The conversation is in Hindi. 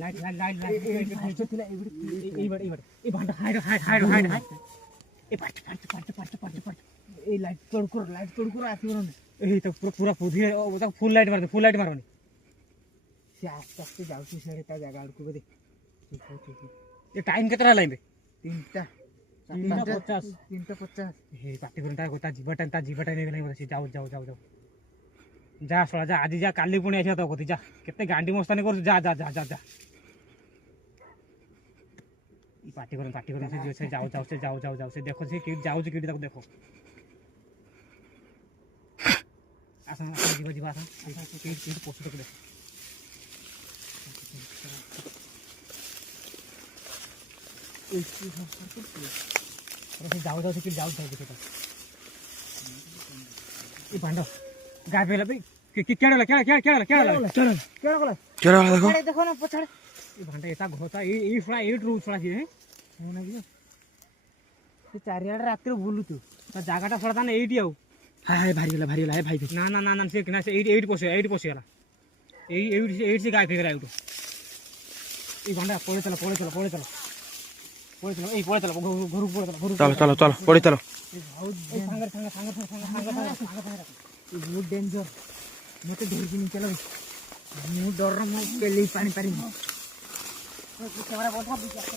লাইট এই ভান্ডা হাইড এই লাইট তোড় করো আসিব না এই তো পুরা পুধি ফুল লাইট মারবানি সে আস্তে আস্তে যাଉଛି সেটা তা জায়গা আড়କୁ দেখ ये टाइम केतना लाइबे 3टा 350 हे पार्टी करन ता जीवटा नै गलै बसी जाओ जा सोला जा आज जा काली पुणी आइछ त कति जा केते गांडी मस्तानी कर जा ई पार्टी करन से जाओ से देखो से कि जाऊ से कि तक देखो आसा जीवा कि पोस्ट तक देखो जाओ से कि जाओ देखो ये भांडो गाय पेला पे कि केड़ा देखो ना पछाड़ ये भांडा एता घोता ई फळा एट रू फळा जे हो ना गियो ते चारियाडे रात्री बोलू तू ता जागाटा फळता ना एटी आउ हाय भारी गेला है भाई ना से किना से एट पोसे गेला एट से गाय फेगला आउट ई भांडा पळे चलो ए पळे चलो चलो पड़ी चलो बहुत डेंजर मत धरकी नहीं चलो मु डर मु पेली पानी कैमरा बंद कर